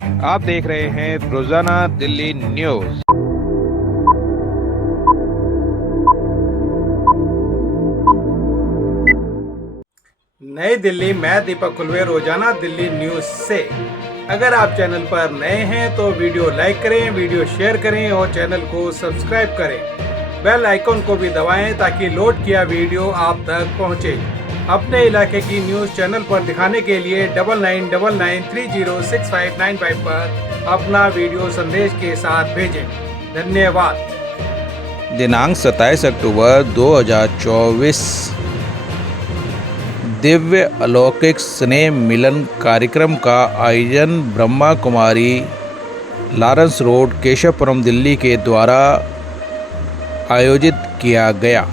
आप देख रहे हैं रोजाना दिल्ली न्यूज। नई दिल्ली, मैं दीपक खुलवे, रोजाना दिल्ली न्यूज से। अगर आप चैनल पर नए हैं तो वीडियो लाइक करें, वीडियो शेयर करें और चैनल को सब्सक्राइब करें। बेल आइकन को भी दबाएं ताकि लोड किया वीडियो आप तक पहुंचे। अपने इलाके की न्यूज चैनल पर दिखाने के लिए 9999306595 पर अपना वीडियो संदेश के साथ भेजें। धन्यवाद। दिनांक 27 अक्टूबर 2024 दिव्य अलौकिक स्नेह मिलन कार्यक्रम का आयोजन ब्रह्मा कुमारी लॉरेंस रोड, केशवपुरम, दिल्ली के द्वारा आयोजित किया गया।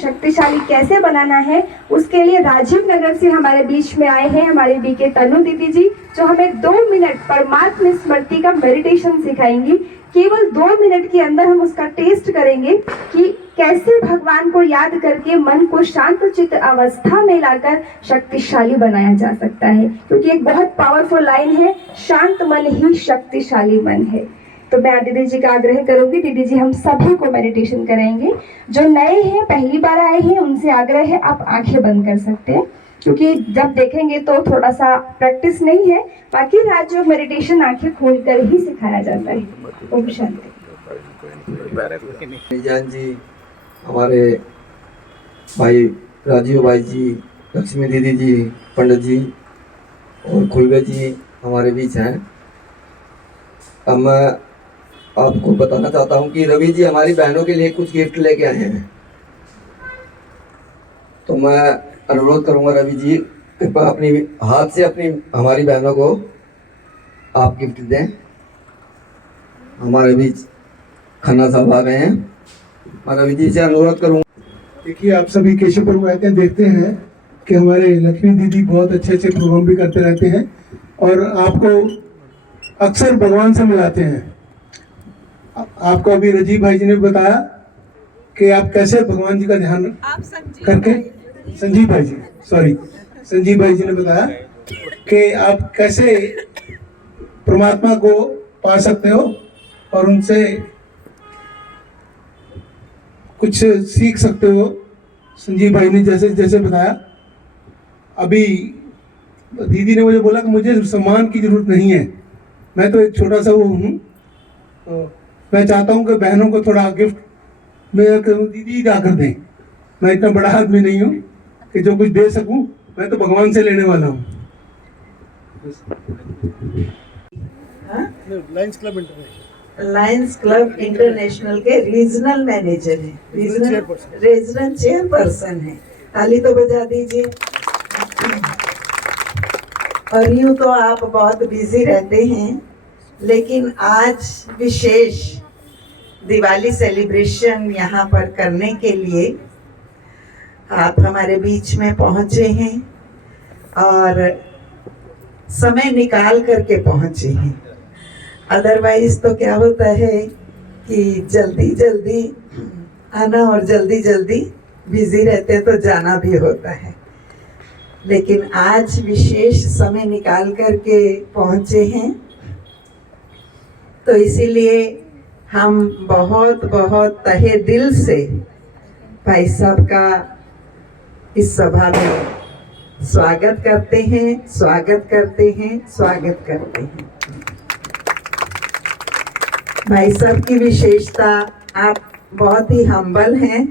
शक्तिशाली कैसे बनाना है, उसके लिए राजीव नगर से हमारे बीच में आए हैं हमारे बीके तनु दीदी जी, जो हमें 2 मिनट परमात्मा स्मृति का मेडिटेशन सिखाएंगी। केवल 2 मिनट के अंदर हम उसका टेस्ट करेंगे कि कैसे भगवान को याद करके मन को शांत चित्त अवस्था में लाकर शक्तिशाली बनाया जा सकता है, क्योंकि एक बहुत पावरफुल लाइन है, शांत मन ही शक्तिशाली मन है। तो मैं दीदी जी का आग्रह करूंगी, दीदी जी हम सभी को मेडिटेशन कराएंगे। जो नए हैं, पहली बार आए हैं, उनसे आग्रह है आप आंखें बंद कर सकते हैं, क्योंकि जब देखेंगे तो थोड़ा सा प्रैक्टिस नहीं है। बाकी राजयोग मेडिटेशन आंखें खोलकर ही सिखाया जाता है। ओम शांति। जान जी, हमारे भाई राजीव भाई जी, लक्ष्मी दीदी जी, पंडित जी और खुलवे जी हमारे बीच हैं। अब मैं आपको बताना चाहता हूं कि रवि जी हमारी बहनों के लिए कुछ गिफ्ट लेके आए हैं। तो मैं अनुरोध करूंगा रवि जी, कृपया अपनी हाथ से अपनी हमारी बहनों को आप गिफ्ट दें। हमारे बीच खन्ना साहब आ गए हैं, मैं रवि जी से अनुरोध करूंगा। देखिए, आप सभी केशवपुर में आते हैं, देखते हैं कि हमारे लक्ष्मी दीदी बहुत अच्छे अच्छे प्रोग्राम भी करते रहते हैं और आपको अक्सर भगवान से मिलाते हैं। आपको अभी राजीव भाई जी ने बताया कि आप कैसे भगवान जी का ध्यान करके, संजीव भाई जी, सॉरी, संजीव भाई जी ने बताया कि आप कैसे परमात्मा को पा सकते हो और उनसे कुछ सीख सकते हो। संजीव भाई ने जैसे जैसे बताया, अभी दीदी ने मुझे बोला कि मुझे सम्मान की जरूरत नहीं है, मैं तो एक छोटा सा वो हूँ, तो मैं चाहता हूँ कि बहनों को थोड़ा गिफ्ट मैं कहूँ दीदी ला कर दें। मैं इतना बड़ा आदमी नहीं हूँ कि जो कुछ दे सकूँ, मैं तो भगवान से लेने वाला हूँ। लायंस क्लब इंटरनेशनल के रीजनल मैनेजर हैं, रीजनल चेयरपर्सन हैं। ताली तो बजा दीजिए। और यूँ तो आप बहुत बिजी रहते हैं, लेकिन आज विशेष दिवाली सेलिब्रेशन यहाँ पर करने के लिए आप हमारे बीच में पहुँचे हैं और समय निकाल करके पहुँचे हैं। अदरवाइज तो क्या होता है कि जल्दी जल्दी आना और जल्दी जल्दी बिजी रहते तो जाना भी होता है, लेकिन आज विशेष समय निकाल करके पहुँचे हैं, तो इसीलिए हम बहुत बहुत तहे दिल से भाई साहब का इस सभा में स्वागत करते हैं, स्वागत करते हैं, स्वागत करते हैं। भाई साहब की विशेषता, आप बहुत ही हम्बल हैं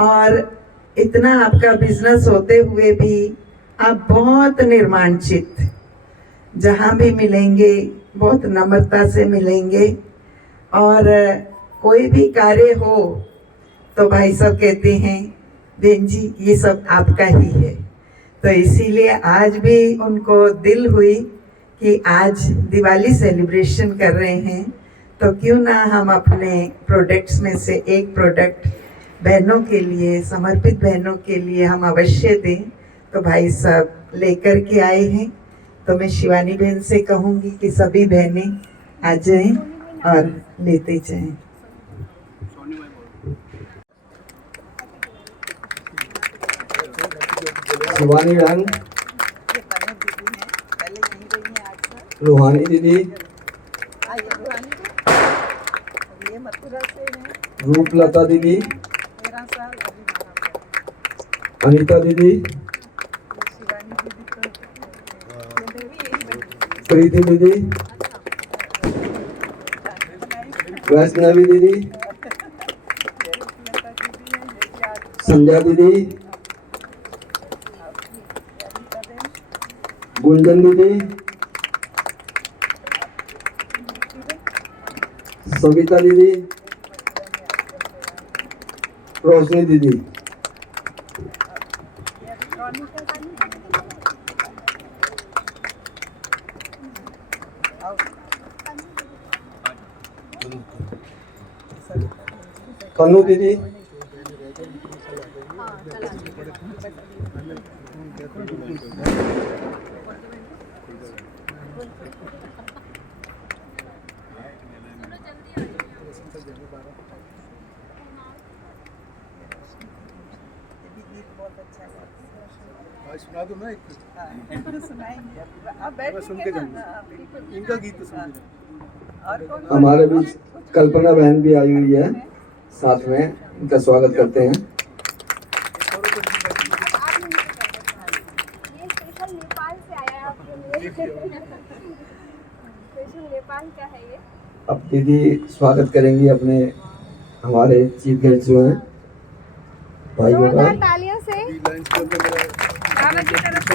और इतना आपका बिजनेस होते हुए भी आप बहुत निर्माण चित्त, जहाँ भी मिलेंगे बहुत नम्रता से मिलेंगे और कोई भी कार्य हो तो भाई साहब कहते हैं बहन जी ये सब आपका ही है। तो इसीलिए आज भी उनको दिल हुई कि आज दिवाली सेलिब्रेशन कर रहे हैं, तो क्यों ना हम अपने प्रोडक्ट्स में से एक प्रोडक्ट बहनों के लिए, समर्पित बहनों के लिए हम अवश्य दें। तो भाई साहब लेकर के आए हैं, तो मैं शिवानी बहन से कहूँगी कि सभी बहनें आ जाएं और लेते जाएं। शिवानी बहन रूहानी दीदी, ये मथुरा से है, रूपलता दीदी, 13 साल अभी वहाँ पर। अनीता दीदी, शिवानी दीदी तो प्रीति दीदी, वैष्णवी दीदी, संध्या दीदी, गुंजन दीदी, सविता दीदी, रोशनी दीदी। तनु दीदी, सुना दो ना एक सुनाएंगे। अब बैठ सुन के जाऊंगा। इनका गीत तो सुन के और कौन हमारे बीच कल्पना बहन भी आई हुई है, साथ में इनका स्वागत करते हैं। ये स्पेशल नेपाल से आया है आपके लिए। स्पेशल नेपाल का है ये। अब दीदी स्वागत करेंगी अपने हमारे चीफ गेस्ट जो हैं भाइयों का। जोरदार तालियों से लाइन्स के अंदर मेरा दावत की तरफ से।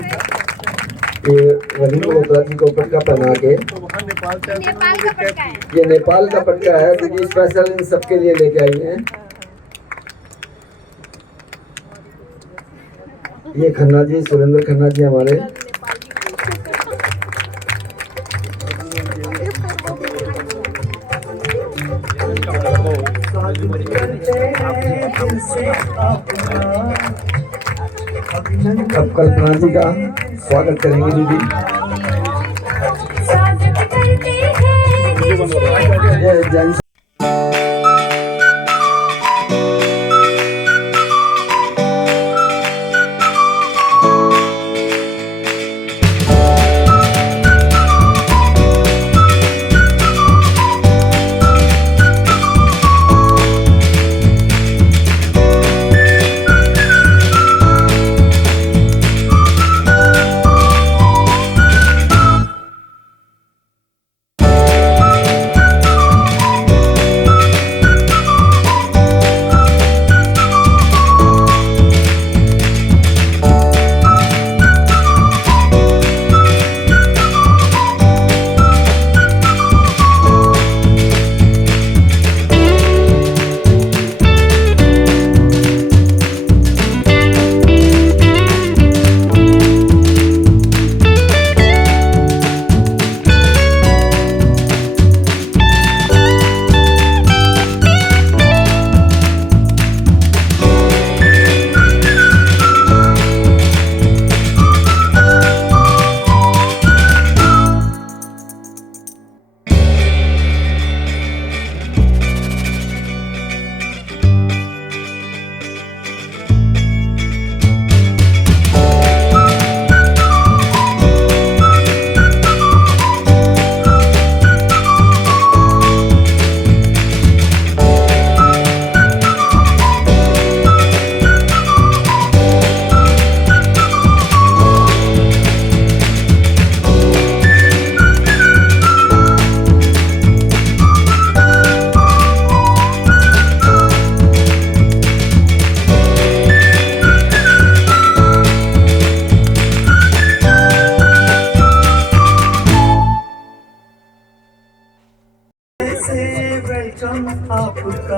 ये रवि मल्होत्रा जी को पटका पहना के, तो वहाँ नेपाल से नेपाल का पटका है। ये नेपाल का पटका है, दीदी स्पेशल इन सबके लिए लेके आई हैं। ये खन्ना जी, सुरेंद्र खन्ना जी हमारे। अब कल्पना जी का स्वागत करेंगे दीदी। ये जैन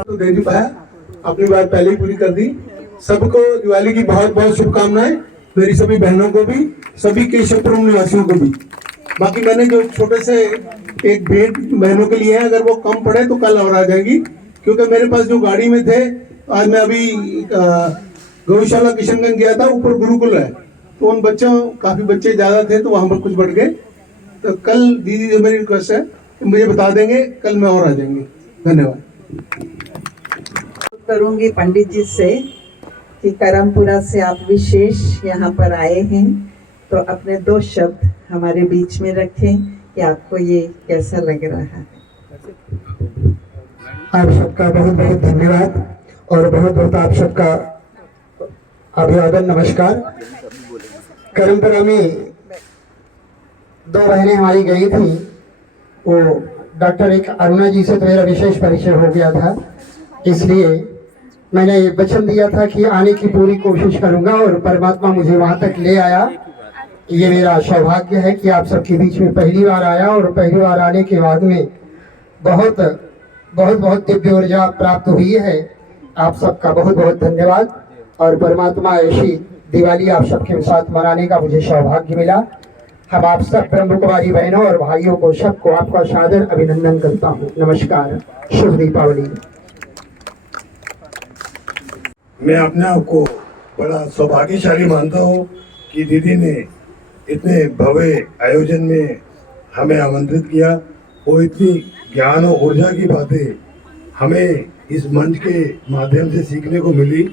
तो दे नहीं पाया, अपनी बात पहले ही पूरी कर दी। सबको दिवाली की बहुत बहुत शुभकामनाएं, मेरी सभी बहनों को भी, सभी केशवपुरम निवासियों को भी। बाकी मैंने जो छोटे से एक भेंट बहनों के लिए है, अगर वो कम पड़े तो कल और आ जाएंगी, क्योंकि मेरे पास जो गाड़ी में थे, आज मैं अभी गौशाला किशनगंज गया था, ऊपर गुरुकुल है, तो उन बच्चों काफी बच्चे ज्यादा थे तो वहां पर कुछ बढ़ गए। तो कल दीदी जो मेरी रिक्वेस्ट है मुझे बता देंगे, कल मैं और आ जाएंगे। धन्यवाद। करूंगी पंडित जी से कि करमपुरा से आप विशेष यहाँ पर आए हैं, तो अपने 2 शब्द हमारे बीच में रखें कि आपको ये कैसा लग रहा है। आप सबका बहुत बहुत धन्यवाद और बहुत बहुत आप सबका अभिवादन, नमस्कार। करमपुरा में 2 बहनें हमारी गई थी, वो डॉक्टर एक अरुणा जी से तो मेरा विशेष परिचय हो गया था, इसलिए मैंने वचन दिया था कि आने की पूरी कोशिश करूंगा और परमात्मा मुझे वहां तक ले आया। ये मेरा सौभाग्य है कि आप सबके बीच में पहली बार आया और पहली बार आने के बाद में बहुत बहुत बहुत दिव्य ऊर्जा प्राप्त हुई है। आप सबका बहुत बहुत धन्यवाद और परमात्मा ऐसी दिवाली आप सबके साथ मनाने का मुझे सौभाग्य मिला। हम आप सब ब्रह्म कुमारी बहनों और भाइयों को सबको आपका सादर अभिनंदन करता हूँ। नमस्कार, शुभ दीपावली। मैं अपने आप को बड़ा सौभाग्यशाली मानता हूँ कि दीदी ने इतने भव्य आयोजन में हमें आमंत्रित किया और इतनी ज्ञान और ऊर्जा की बातें हमें इस मंच के माध्यम से सीखने को मिली।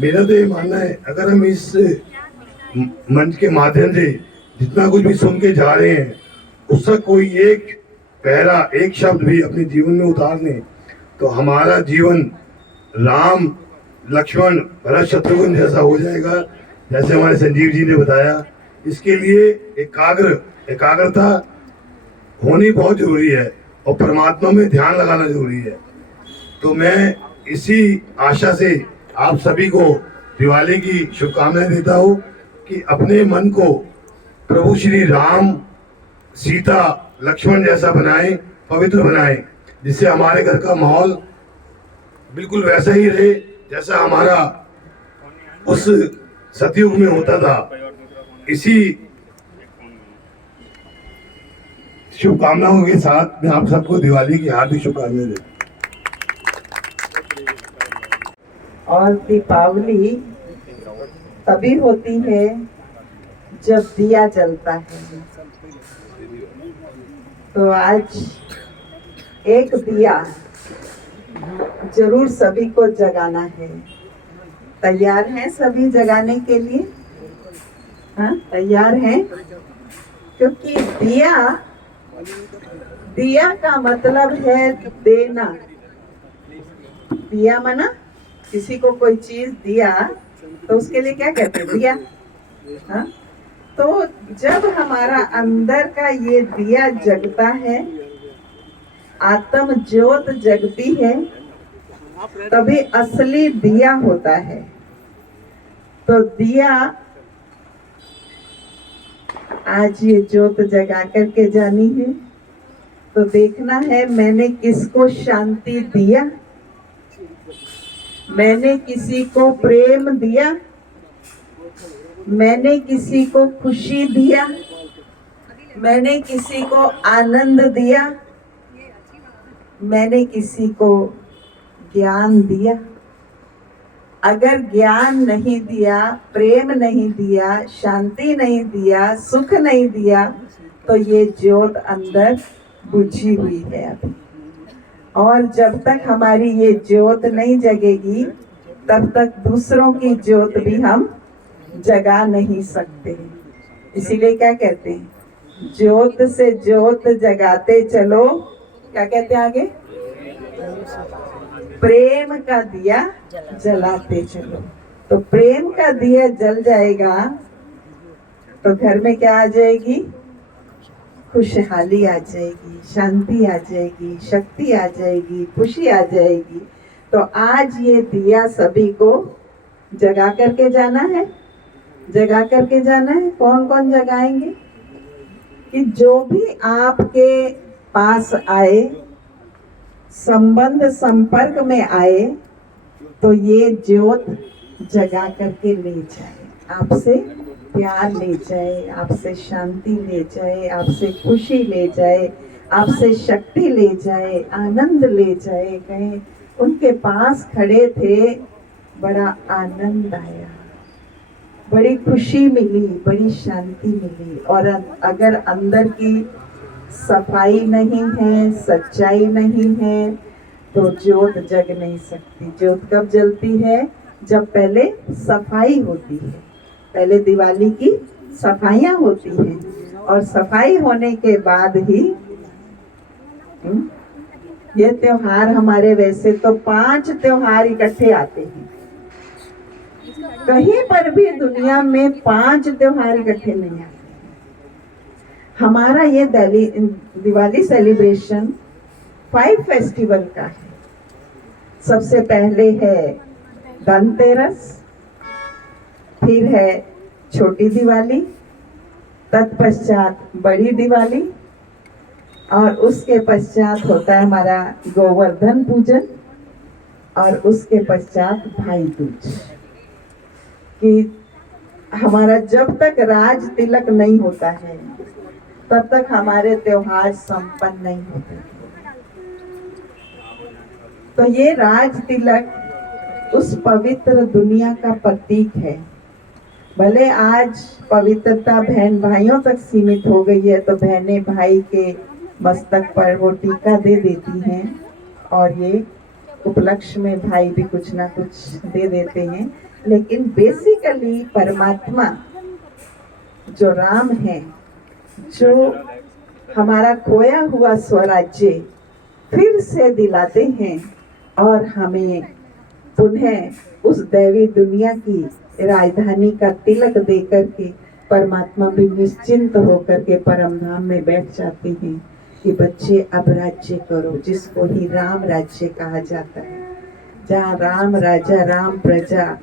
मेरा तो ये मानना है, अगर हम इस मंच के माध्यम से जितना कुछ भी सुन के जा रहे हैं उसका कोई एक पैरा, एक शब्द भी अपने जीवन में उतार लें तो हमारा जीवन राम, लक्ष्मण, भरत, शत्रुघ्न जैसा हो जाएगा, जैसे हमारे संजीव जी ने बताया। इसके लिए एकाग्रता होनी बहुत जरूरी है और परमात्मा में ध्यान लगाना जरूरी है। तो मैं इसी आशा से आप सभी को दिवाली की शुभकामनाएं देता हूँ कि अपने मन को प्रभु श्री राम, सीता, लक्ष्मण जैसा बनाएं, पवित्र बनाएं, जिससे हमारे घर का माहौल बिल्कुल वैसा ही रहे जैसा हमारा उस सतयुग में होता था। इसी शुभकामनाओं के साथ मैं आप सबको दिवाली की हार्दिक शुभकामनाएं देता हूं। और दीपावली तभी होती है जब दिया जलता है। तो आज एक दिया जरूर सभी को जगाना है। तैयार हैं सभी जगाने के लिए? हाँ, तैयार हैं? क्योंकि दिया का मतलब है देना। दिया माना किसी को कोई चीज दिया तो उसके लिए क्या कहते हैं? दिया। हाँ? तो जब हमारा अंदर का ये दिया जगता है, आत्म ज्योत जगती है, तभी असली दिया होता है। तो दिया आज ये ज्योत जगा करके जानी है, तो देखना है मैंने किसको शांति दिया, मैंने किसी को प्रेम दिया, मैंने किसी को खुशी दिया, मैंने किसी को आनंद दिया, मैंने किसी को ज्ञान दिया। अगर ज्ञान नहीं दिया, प्रेम नहीं दिया, शांति नहीं दिया, सुख नहीं दिया, तो ये ज्योत अंदर बुझी हुई है अभी। और जब तक हमारी ये ज्योत नहीं जगेगी तब तक दूसरों की ज्योत भी हम जगा नहीं सकते। इसीलिए क्या कहते हैं? ज्योत से ज्योत जगाते चलो। क्या कहते हैं आगे? प्रेम का दिया जलाते चलो। तो प्रेम का दिया जल जाएगा तो घर में क्या आ जाएगी? खुशहाली आ जाएगी, शांति आ जाएगी, शक्ति आ जाएगी, खुशी आ जाएगी। तो आज ये दिया सभी को जगा करके जाना है। जगा करके जाना है। कौन कौन जगाएंगे? कि जो भी आपके पास आए, संबंध संपर्क में आए, तो ये ज्योत जगा करके ले जाए, आपसे प्यार ले जाए, आपसे शांति ले जाए, आपसे खुशी ले जाए, आपसे शक्ति ले जाए, आनंद ले जाए। कहें उनके पास खड़े थे, बड़ा आनंद आया, बड़ी खुशी मिली, बड़ी शांति मिली। और अगर अंदर की सफाई नहीं है, सच्चाई नहीं है, तो ज्योत जग नहीं सकती। ज्योत कब जलती है? जब पहले सफाई होती है, पहले दिवाली की सफाइयाँ होती हैं। और सफाई होने के बाद ही ये त्योहार हमारे, वैसे तो 5 त्योहार इकट्ठे आते हैं, कहीं पर भी दुनिया में 5 त्योहार इकट्ठे नहीं आते। हमारा ये दिवाली सेलिब्रेशन 5 फेस्टिवल का है। सबसे पहले है धनतेरस, फिर है छोटी दिवाली, तत्पश्चात बड़ी दिवाली, और उसके पश्चात होता है हमारा गोवर्धन पूजन, और उसके पश्चात भाई दूज। कि हमारा जब तक राज तिलक नहीं होता है तब तक हमारे त्योहार संपन्न नहीं होते। तो ये राज तिलक उस पवित्र दुनिया का प्रतीक है। भले आज पवित्रता बहन भाइयों तक सीमित हो गई है, तो बहनें भाई के मस्तक पर वो टीका दे देती हैं, और ये उपलक्ष्य में भाई भी कुछ ना कुछ दे देते हैं। लेकिन बेसिकली परमात्मा जो राम है, जो हमारा खोया हुआ स्वराज्य फिर से दिलाते हैं, और हमें पुनः उस दैवी दुनिया की राजधानी का तिलक देकर के परमात्मा भी निश्चिंत होकर के परम धाम में बैठ जाते हैं कि बच्चे अब राज्य करो, जिसको ही राम राज्य कहा जाता है, जहाँ राम राजा राम प्रजा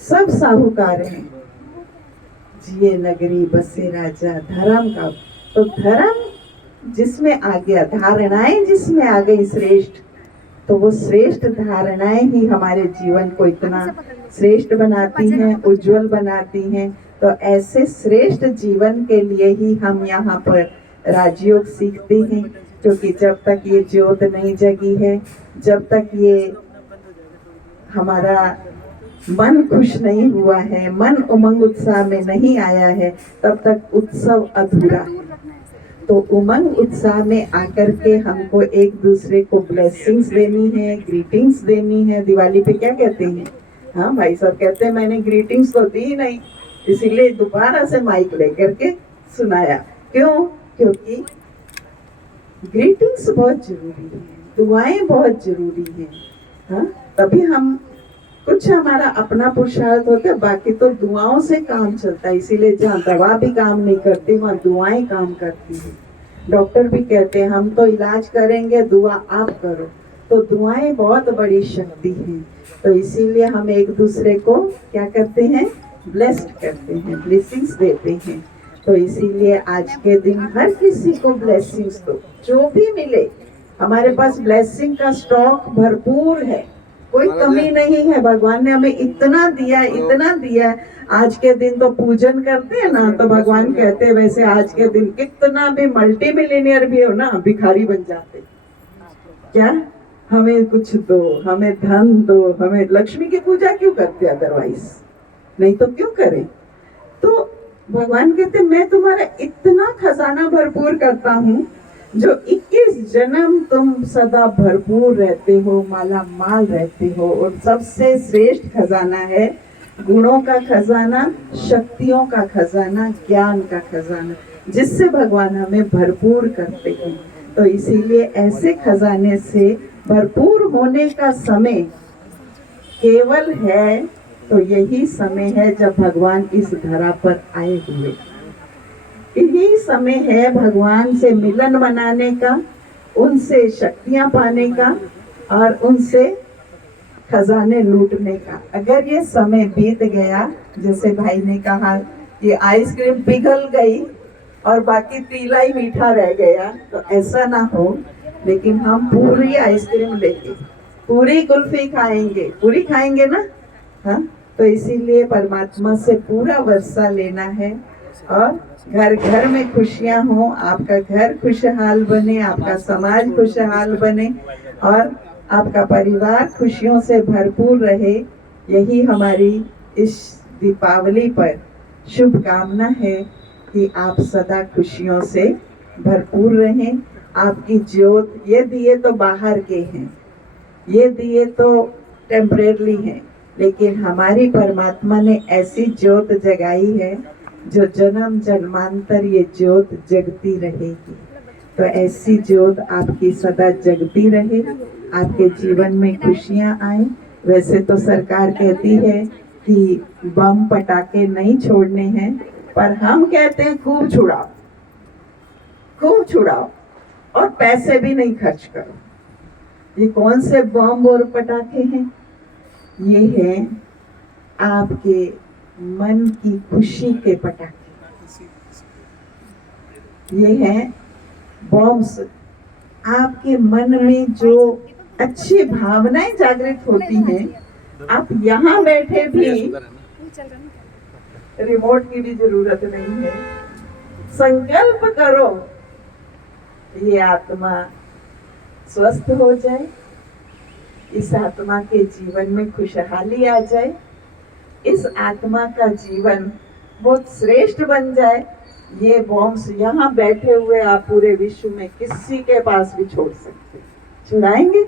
सब साहूकार हैं। जिए नगरी बसे राजा, धर्म का तो धर्म जिसमें आ गया, धारणाएं जिसमें आ गई श्रेष्ठ, तो वो श्रेष्ठ धारणाएं ही हमारे जीवन को इतना श्रेष्ठ बनाती हैं, उज्जवल बनाती हैं। तो ऐसे श्रेष्ठ जीवन के लिए ही हम यहाँ पर राजयोग सीखते हैं, क्योंकि जब तक ये ज्योत नहीं जगी है, जब तक ये हमारा मन खुश नहीं हुआ है, मन उमंग उत्साह में नहीं आया है, तब तक उत्सव अधूरा है। तो उमंग उत्साह में आकर के हमको एक दूसरे को ब्लेसिंग्स देनी है, ग्रीटिंग्स देनी है। दिवाली पे क्या कहते हैं? हाँ भाई साहब कहते हैं मैंने ग्रीटिंग्स तो दी नहीं, इसीलिए दोबारा से माइक लेकर के सुनाया। क्यों? क्योंकि ग्रीटिंग्स बहुत जरूरी है, दुआएं बहुत जरूरी है। हाँ, तभी हम कुछ हमारा अपना पुरुषार्थ होता है, बाकी तो दुआओं से काम चलता है। इसीलिए जहाँ दवा भी काम नहीं करती वहाँ दुआएं काम करती है। डॉक्टर भी कहते हैं हम तो इलाज करेंगे, दुआ आप करो। तो दुआएं बहुत बड़ी शक्ति है। तो इसीलिए हम एक दूसरे को क्या करते हैं? ब्लेस्ड करते हैं, ब्लेसिंग्स देते हैं। तो इसीलिए आज के दिन हर किसी को ब्लेसिंग्स दो, जो भी मिले। हमारे पास ब्लेसिंग का स्टॉक भरपूर है, कोई कमी नहीं है। भगवान ने हमें इतना दिया, इतना दिया। आज के दिन तो पूजन करते हैं ना, तो भगवान कहते हैं वैसे आज के दिन कितना भी मल्टी मिलियनियर भी हो ना, भिखारी बन जाते। क्या हमें कुछ दो, हमें धन दो, हमें लक्ष्मी की पूजा क्यों करते? अदरवाइज नहीं तो क्यों करें? तो भगवान कहते मैं तुम्हारा इतना खजाना भरपूर करता हूँ, जो 21 जन्म तुम सदा भरपूर रहते हो, माला माल रहते हो। और सबसे श्रेष्ठ खजाना है गुणों का खजाना, शक्तियों का खजाना, ज्ञान का खजाना, जिससे भगवान हमें भरपूर करते हैं। तो इसीलिए ऐसे खजाने से भरपूर होने का समय केवल है तो यही समय है जब भगवान इस धरा पर आए हुए। यही समय है भगवान से मिलन मनाने का, उनसे शक्तियां पाने का और उनसे खजाने लूटने का। अगर ये समय बीत गया, जैसे भाई ने कहा ये आइसक्रीम पिघल गई और बाकी तीला ही मीठा रह गया, तो ऐसा ना हो। लेकिन हम पूरी आइसक्रीम लेके पूरी कुल्फी खाएंगे, पूरी खाएंगे ना। हाँ, तो इसीलिए परमात्मा से पूरा वर्षा लेना है और घर घर में खुशियां हो, आपका घर खुशहाल बने, आपका समाज खुशहाल बने और आपका परिवार खुशियों से भरपूर रहे। यही हमारी इस दीपावली पर शुभकामना है कि आप सदा खुशियों से भरपूर रहें। आपकी ज्योत, ये दिए तो बाहर के हैं, ये दिए तो टेम्परेरी हैं, लेकिन हमारी परमात्मा ने ऐसी ज्योत जगाई है जो जन्म जन्मांतर ये ज्योत जगती रहेगी। तो ऐसी ज्योत आपकी सदा जगती रहे, आपके जीवन में खुशियां आए। वैसे तो सरकार कहती है कि बम पटाखे नहीं छोड़ने हैं, पर हम कहते हैं खूब छुड़ाओ, खूब छुड़ाओ और पैसे भी नहीं खर्च करो। ये कौन से बम और पटाखे हैं? ये हैं आपके मन की खुशी के पटाखे। ये हैं बॉम्ब्स। आपके मन में जो अच्छी भावनाएं जागृत होती हैं, आप यहाँ बैठे भी रिमोट की भी जरूरत नहीं है। संकल्प करो ये आत्मा स्वस्थ हो जाए, इस आत्मा के जीवन में खुशहाली आ जाए, इस आत्मा का जीवन बहुत श्रेष्ठ बन जाए। ये बॉम्ब्स यहाँ बैठे हुए आप पूरे विश्व में किसी के पास भी छोड़ सकते, छुड़ाएंगे।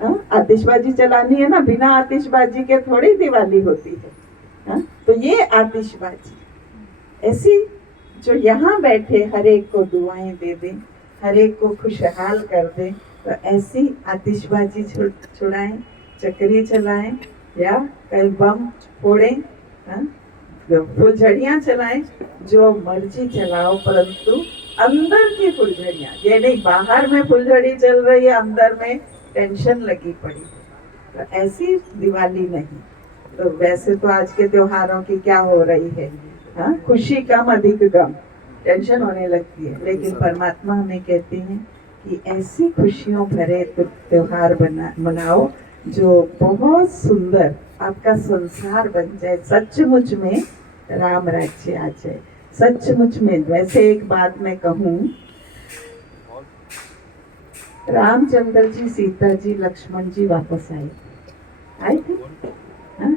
आतिशबाजी चलानी है ना, बिना आतिशबाजी के थोड़ी दिवाली होती है। तो ये आतिशबाजी ऐसी जो यहाँ बैठे हर एक को दुआएं दे दे, हर एक को खुशहाल कर दे। तो ऐसी आतिशबाजी छुड़ाएं, चक्री चलाएं या कई बम फोड़ें, फुलझड़ियाँ चलाएं, जो मर्जी चलाओ, परंतु अंदर की फुलझड़ियाँ, ये नहीं बाहर में फुलझड़ी चल रही है, अंदर में टेंशन लगी पड़ी। तो ऐसी दिवाली नहीं। तो वैसे तो आज के त्योहारों की क्या हो रही है, खुशी कम अधिक गम, टेंशन होने लगती है। लेकिन परमात्मा हमें कहते हैं कि ऐसी खुशियों भरे त्योहार मनाओ जो बहुत सुंदर आपका संसार बन जाए, सचमुच में राम राज्य आ जाए, सचमुच में। वैसे एक बात मैं कहूँ, रामचंद्र जी, सीता जी, लक्ष्मण जी वापस आए थे।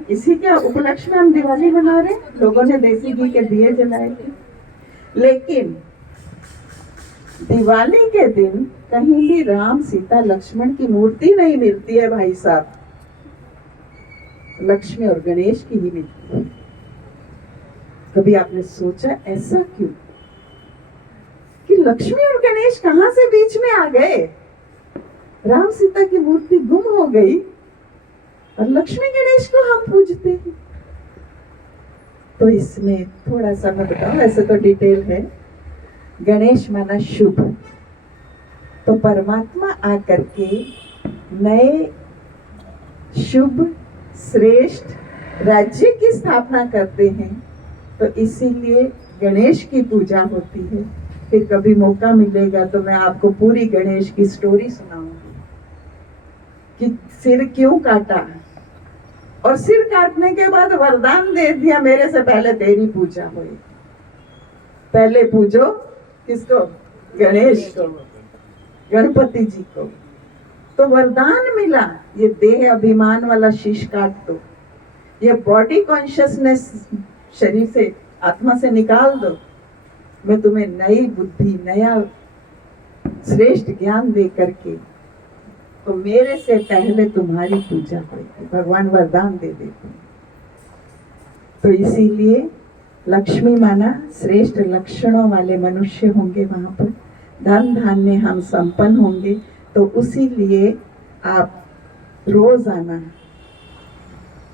इसी के उपलक्ष्य में हम दिवाली मना रहे हैं। लोगों ने देसी घी के दिए जलाए थे, लेकिन दिवाली के दिन कहीं भी राम, सीता, लक्ष्मण की मूर्ति नहीं मिलती है भाई साहब, लक्ष्मी और गणेश की ही मिलती है। कभी आपने सोचा ऐसा क्यों कि लक्ष्मी और गणेश कहां से बीच में आ गए? राम सीता की मूर्ति गुम हो गई और लक्ष्मी गणेश को हम पूजते हैं। तो इसमें थोड़ा सा मैं बताऊं, ऐसे तो डिटेल है। गणेश माना शुभ, तो परमात्मा आकर के नए शुभ श्रेष्ठ राज्य की स्थापना करते हैं। तो इसीलिए गणेश की पूजा होती है। फिर कभी मौका मिलेगा तो मैं आपको पूरी गणेश की स्टोरी सुनाऊंगी कि सिर क्यों काटा, और सिर काटने के बाद वरदान दे दिया, मेरे से पहले तेरी पूजा होगी। पहले पूजो किसको? गणेश को, गणपति जी को। तो वरदान मिला, ये देह अभिमान वाला शीश काट दो, ये बॉडी कॉन्शियसनेस शरीर से, आत्मा से निकाल दो, मैं तुम्हें नई बुद्धि, नया श्रेष्ठ ज्ञान दे करके, तो मेरे से पहले तुम्हारी पूजा होगी। भगवान वरदान दे देते हैं। तो इसीलिए लक्ष्मी माना श्रेष्ठ लक्षणों वाले मनुष्य होंगे वहां पर, धन धान्य हम संपन्न होंगे। तो उसी लिए आप रोजाना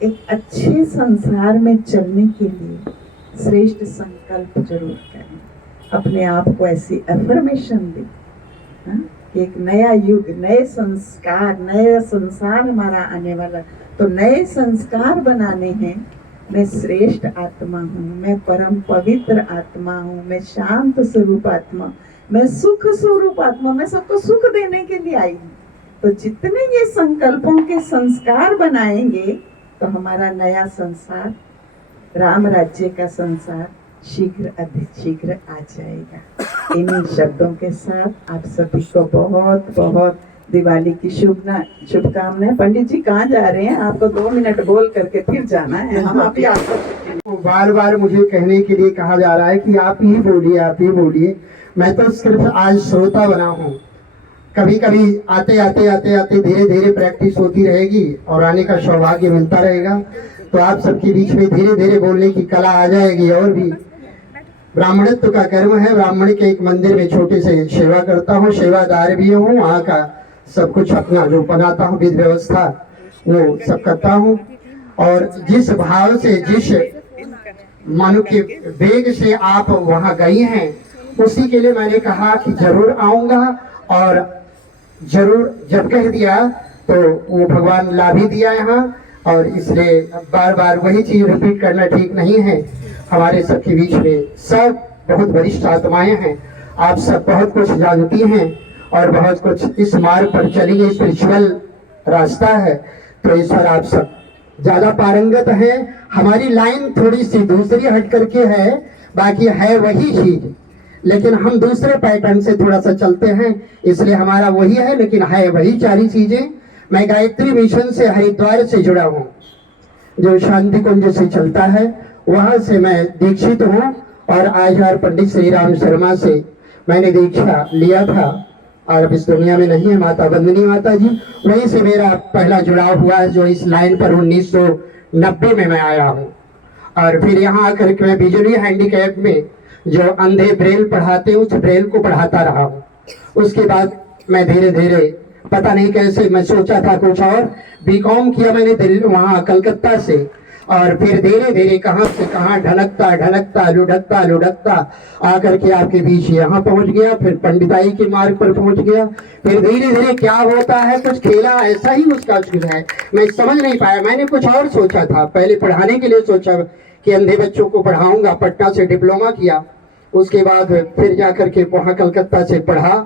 एक अच्छे संसार में चलने के लिए श्रेष्ठ संकल्प जरूर करें। अपने आप को ऐसी अफर्मेशन दें कि एक नया युग, नए संस्कार, नया संसार हमारा आने वाला। तो नए संस्कार बनाने हैं। मैं श्रेष्ठ आत्मा हूँ, मैं परम पवित्र आत्मा हूँ, मैं शांत स्वरूप आत्मा, मैं सुख स्वरूप आत्मा, मैं सबको सुख देने के लिए आई हूँ। तो जितने ये संकल्पों के संस्कार बनाएंगे तो हमारा नया संसार, राम राज्य का संसार शीघ्र अतिशीघ्र आ जाएगा। इन शब्दों के साथ आप सभी को बहुत बहुत दिवाली की शुभकामनाएं। पंडित जी कहाँ जा रहे हैं? आपको 2 मिनट बोल करके फिर जाना है। हम आप ही आपको बार बार मुझे कहने के लिए कहा जा रहा है कि आप ही बोलिए, आप ही बोलिए। मैं तो सिर्फ आज श्रोता बना हूँ। कभी कभी आते आते धीरे धीरे प्रैक्टिस होती रहेगी और आने का सौभाग्य मिलता रहेगा। तो आप सबके बीच में धीरे धीरे बोलने की कला आ जाएगी और भी। ब्राह्मणत्व का कर्म है। ब्राह्मण के एक मंदिर में छोटे से सेवा करता हूँ, सेवादार भी हूँ, वहाँ का सब कुछ अपना जो बनाता हूँ विधि व्यवस्था वो सब करता हूँ। और जिस भाव से जिस मानो के वेग से आप वहाँ गई हैं, उसी के लिए मैंने कहा कि जरूर आऊंगा। और जरूर जब कह दिया तो वो भगवान ला भी दिया यहाँ, और इसलिए बार बार वही चीज रिपीट करना ठीक नहीं है। हमारे सबके बीच में सब बहुत वरिष्ठ आत्माएं हैं, आप सब बहुत कुछ जानती हैं और बहुत कुछ इस मार्ग पर चली, स्पिरिचुअल रास्ता है, तो इस पर आप सब ज्यादा पारंगत हैं। हमारी लाइन थोड़ी सी दूसरी हट करके है, बाकी है वही चीज, लेकिन हम दूसरे पैटर्न से थोड़ा सा चलते हैं, इसलिए हमारा वही है, लेकिन है वही सारी चीजें। मैं गायत्री मिशन से हरिद्वार से जुड़ा हूँ, जो शांति कुंज से चलता है, वहां से मैं दीक्षित हूँ। और आचार्य पंडित श्री राम शर्मा से मैंने दीक्षा लिया था, और अब इस दुनिया में नहीं है, माता वंदनी माता जी, वहीं से मेरा पहला जुड़ाव हुआ है, जो इस लाइन पर 1990 में मैं आया हूँ। और फिर यहाँ आकर के मैं बिजली हैंडीकैप में जो अंधे ब्रेल पढ़ाते उस ब्रेल को पढ़ाता रहा हूँ। उसके बाद मैं धीरे धीरे पता नहीं कैसे मैं सोचा था कुछ और, बीकॉम किया मैंने दिल्ली वहाँ कलकत्ता से, और फिर धीरे धीरे कहाँ से कहाँ ढलकता ढलकता लुढ़कता लुढ़कता आकर के आपके बीच यहाँ पहुँच गया, फिर पंडिताई के मार्ग पर पहुँच गया। फिर धीरे धीरे क्या होता है, कुछ खेला ऐसा ही उसका कुछ है, मैं समझ नहीं पाया। मैंने कुछ और सोचा था, पहले पढ़ाने के लिए सोचा कि अंधे बच्चों को पढ़ाऊंगा, पटना से डिप्लोमा किया, उसके बाद फिर जाकर के वहाँ कलकत्ता से पढ़ा,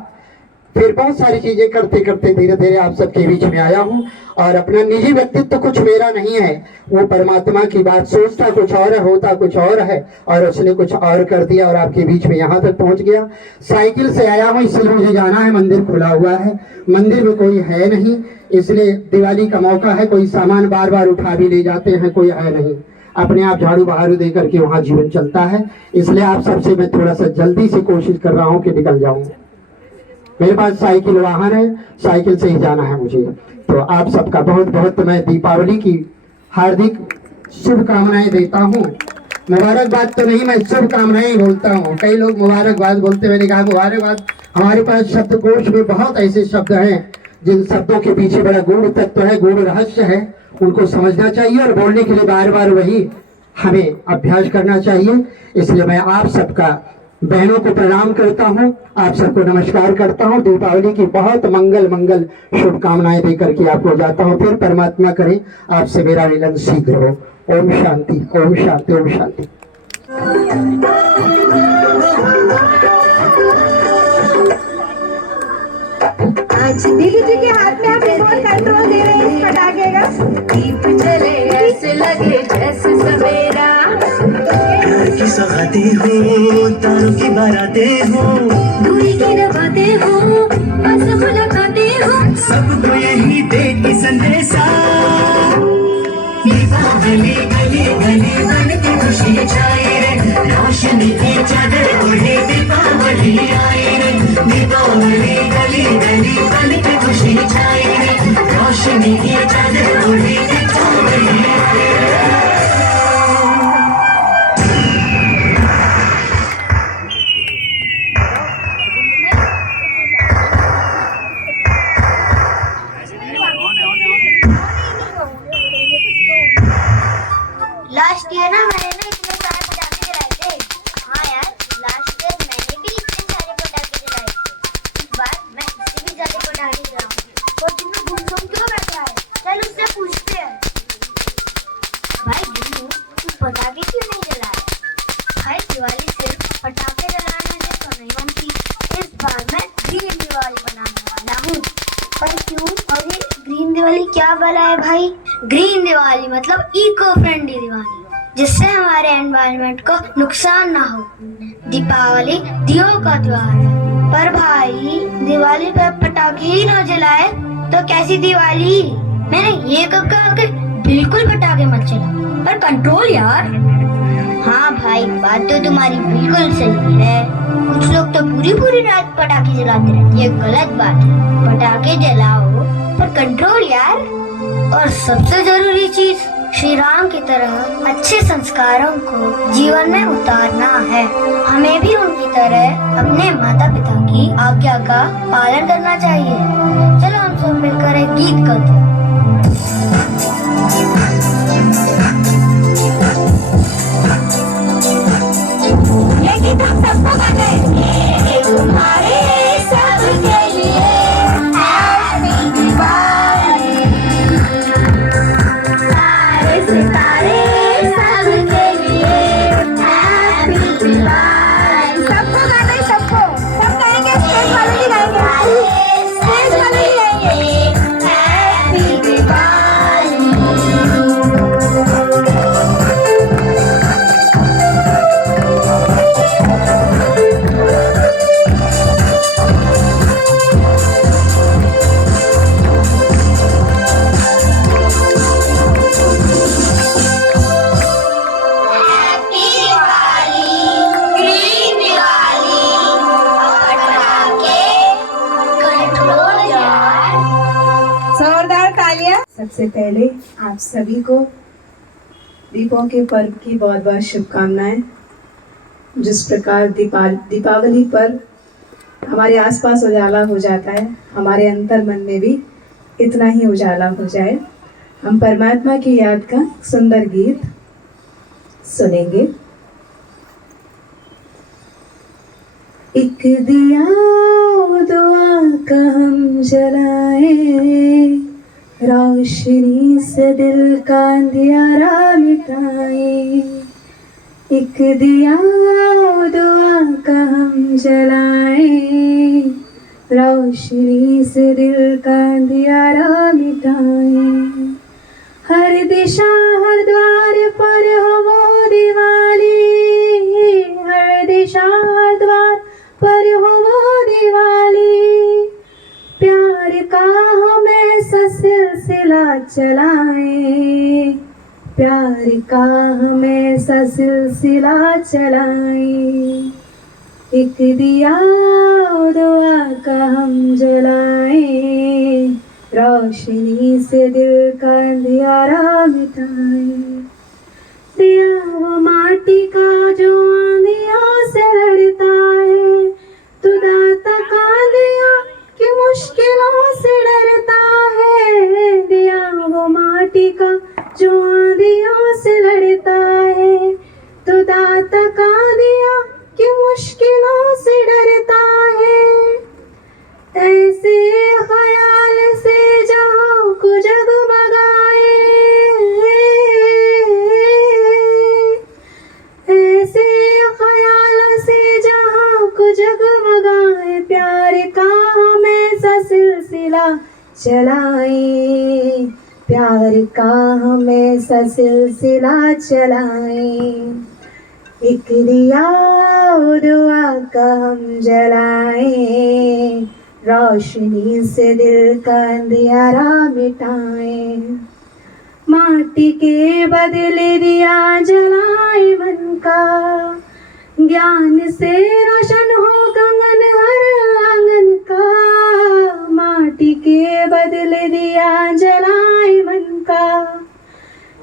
फिर बहुत सारी चीजें करते करते धीरे धीरे आप सबके बीच में आया हूँ। और अपना निजी व्यक्तित्व कुछ मेरा नहीं है, वो परमात्मा की बात, सोचता कुछ और है, होता कुछ और है, और उसने कुछ और कर दिया और आपके बीच में यहाँ तक पहुँच गया। साइकिल से आया हूँ, इसलिए मुझे जाना है, मंदिर खुला हुआ है, मंदिर में कोई है नहीं, इसलिए दिवाली का मौका है, कोई सामान बार बार उठा भी ले जाते हैं, कोई है नहीं, अपने आप झाड़ू बहारू दे करके वहाँ जीवन चलता है। इसलिए आप सबसे मैं थोड़ा सा जल्दी से कोशिश कर रहा हूँ कि निकल जाऊँ। मेरे पास साइकिल वाहन है, साइकिल से ही जाना है मुझे। तो आप सबका बहुत बहुत मैं दीपावली की हार्दिक शुभकामनाएं देता हूँ। मुबारकबाद तो नहीं, मैं शुभकामनाएं बोलता हूँ। कई लोग मुबारकबाद बोलते, मैंने कहा मुबारकबाद, हमारे पास शब्दकोश में बहुत ऐसे शब्द हैं जिन शब्दों के पीछे बड़ा गूढ़ तत्व है, गूढ़ रहस्य है, उनको समझना चाहिए और बोलने के लिए बार बार वही हमें अभ्यास करना चाहिए। इसलिए मैं आप सबका बहनों को प्रणाम करता हूँ, आप सबको नमस्कार करता हूँ। दीपावली की बहुत मंगल मंगल शुभकामनाएं देकर के आपको जाता हूँ। फिर परमात्मा करे आपसे मेरा मिलन शीघ्र हो। ओम शांति, ओम शांति, ओम शांति। आज दीदी जी के हाथ में हम रिमोट कंट्रोल दे रहे हैं इस पटाखे का। दीप जले ऐसे लगे जैसे सवेरा, प्यार की सौगातें हो, तारों की बारातें हो, दूरी की नवातें हो, बस मुलाकातें हो, सबको यही देगी संदेशा। दीपावली गली गली बन के खुशी छाई रे, रोशनी की चादर ओढ़े दीपावली आई रे। दीपावली गली गली बन के खुशी छाई रे, रोशनी की चादर ओढ़े दीपावली आई रे। लास्ट ईयर ना मैंने इतने सारे पटाखे जलाए थे। हाँ यार, लास्ट ईयर मैंने भी इतने सारे पटाखे जलाए थे। इस बार मैं इससे भी ज्यादा पटाखे जलाऊंगी। और जिन्होंने गुमसुम क्यों बैठा है, चल उससे पूछते हैं। भाई गुन्नू, तू पटाखे क्यों नहीं जला रहा? भाई दिवाली सिर्फ पटाखे जलाने से तो नहीं बनती, इस बार मैं ग्रीन दिवाली बनाने वाला हूँ। पर क्यों? और ये ग्रीन दिवाली क्या भला है भाई? ग्रीन दिवाली मतलब इको फ्रेंडली दिवाली, जिससे हमारे एनवायरनमेंट को नुकसान ना हो। दीपावली दियों का त्योहार है, पर भाई दिवाली पे पटाखे ही ना जलाए तो कैसी दिवाली? मैंने ये कब कहा कि बिल्कुल पटाखे मत चला, पर कंट्रोल यार। हाँ भाई, बात तो तुम्हारी बिल्कुल सही है। कुछ लोग तो पूरी पूरी रात पटाखे जलाते रहते हैं, ये गलत बात है। पटाखे जलाओ पर कंट्रोल यार। और सबसे जरूरी चीज श्री राम की तरह अच्छे संस्कारों को जीवन में उतारना है। हमें भी उनकी तरह अपने माता पिता की आज्ञा का पालन करना चाहिए। चलो हम सब मिलकर एक गीत गाते हैं। ये गीत हम सबको गाते हैं। तुम्हारे सबके लिए हैप्पी दिवाली। सारे सितारे सबके लिए हैप्पी दिवाली। सबको गाना है, सबको सब गाएंगे। स्टेज वाले भी गाएंगे, स्टेज वाले भी गाएंगे हैप्पी दिवाली। सबसे पहले आप सभी को दीपों के पर्व की बहुत बहुत शुभकामनाएं। जिस प्रकार दीपावली पर हमारे आसपास उजाला हो जाता है, हमारे अंतर मन में भी इतना ही उजाला हो जाए। हम परमात्मा की याद का सुंदर गीत सुनेंगे। एक दिया दुआ का हम जलाए, रोशनी से दिल का अंधियारा मिटाए। एक दिया दुआ का हम जलाए, रोशनी से दिल का अंधियारा मिटाए। हर दिशा हर द्वार पर हो वो दिवाली, हर दिशा हर द्वार पर हो वो दिवाली। प्यार का हमें सिलसिला चलाए, प्यार का हमें सिलसिला चलाए। एक दिया दुआ का हम जलाए, रोशनी से दिल का अंधियारा मिटाए। दिया वो माटी का जो आंधियों से लड़ता है, तू दाता का दिया कि मुश्किलों से डरता है। दिया वो माटी का जो आंधियों से लड़ता है, तो दाता का दिया कि मुश्किलों से डरता है। ऐसे ख्याल से जहाँ को जगमगाए, ऐसे ख्याल से जहाँ को जगमगाए। प्यार का हमें सिलसिला चलाए, प्यार का हमें सिलसिला चलाए। एक दिया दुआ का हम जलाए, रोशनी से दिल का अंधियारा मिटाए। माटी के बदले दिया जलाए मन का, ज्ञान से रोशन हो गगन हर आंगन का। माटी के बदले दिया जलाए मन का,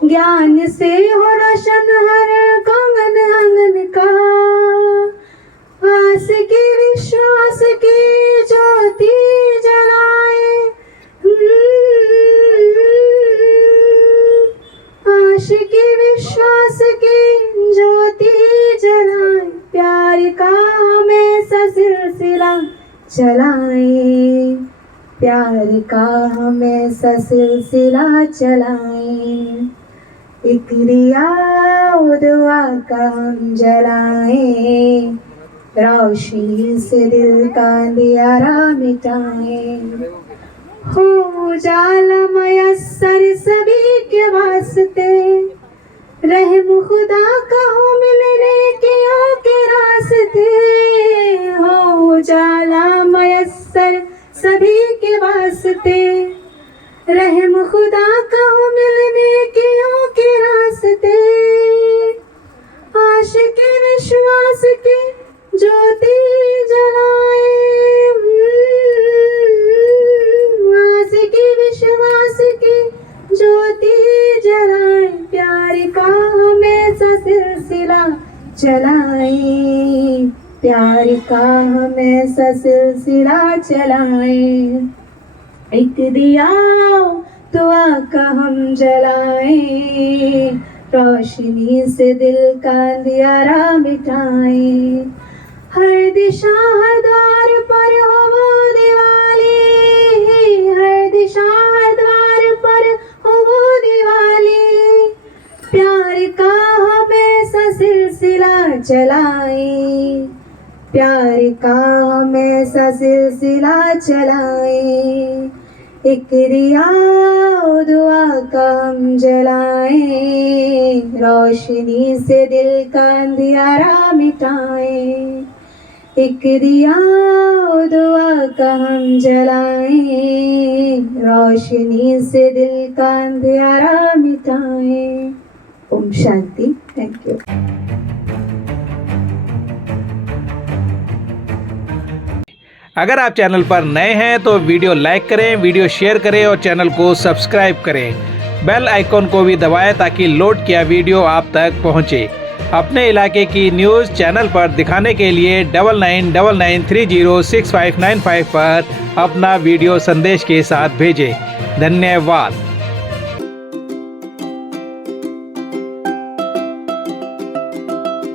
ज्ञान से हो रोशन हर गगन आंगन का। आस की विश्वास की ज्योति जलाए, आश की विश्वास की ज्योति जलाए। प्यार का हमें सिलसिला चलाए, प्यार का हमें सिलसिला चलाए। एक दिया दुआ का हम जलाए, रोशनी से दिल का अंधियारा मिटाए। हो उजाला मयस्सर सभी के वास्ते, रहम खुदा का हो मिलने के रास्ते। हो उजाला मयस्सर सभी के वास्ते, रहम खुदा का हो मिलने के रास्ते। आश के विश्वास की ज्योति जलाए, आश की विश्वास की ज्योति जलाए। सिलसिला चलाए, प्यार का हम ऐसा सिलसिला चलाए। एक दिया दुआ का हम जलाए, रोशनी से दिल का अंधियारा मिटाए। हर दिशा हर द्वार पर हो वो दिवाली, हर दिशा हर द्वार पर हो वो दिवाली। प्यार का हम ऐसा सिलसिला चलाए, प्यार का हम ऐसा सिलसिला चलाए। एक दिया दुआ का हम जलाए, रोशनी से दिल का अंधियारा मिटाए। एक दिया दुआ का हम जलाए, रोशनी से दिल का अंधियारा मिटाए। ओम शांति। Thank you. अगर आप चैनल पर नए हैं तो वीडियो लाइक करें, वीडियो शेयर करें और चैनल को सब्सक्राइब करें। बेल आइकॉन को भी दबाएं ताकि लोड किया वीडियो आप तक पहुंचे। अपने इलाके की न्यूज़ चैनल पर दिखाने के लिए 9999306595 पर अपना वीडियो संदेश के साथ भेजें। धन्यवाद।